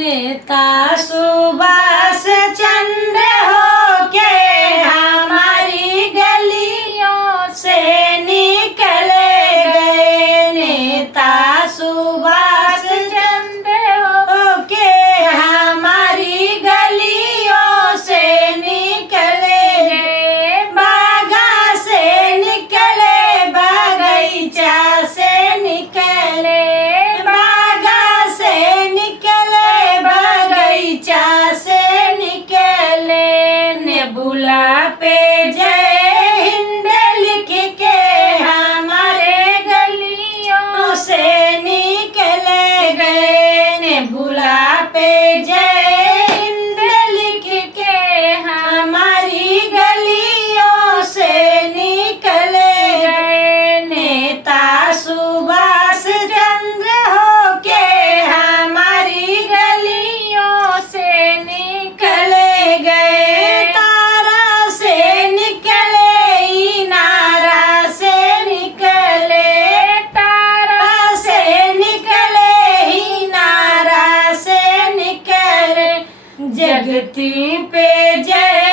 नेता सुभाष चंद्र होके हमारी गलियों से निकले गए। नेता सुभाष चंद्र होके हमारी गलियों से निकले गए। बागा से निकले, बगीचा से निकले, बागा से निकले, बगीचा से निकले। नेबुला पे जय हिंद लिख के हमारे गलियों से निकले गए। नेबुला पे जय हिंद लिख के हमारी गलियों से निकले गए। नेता सुभाष चंद्र होके हमारी गलियों से निकले गए। तारा से निकले, इनारा से निकले, तारा से निकले, इनारा से निकले। जगती पे जय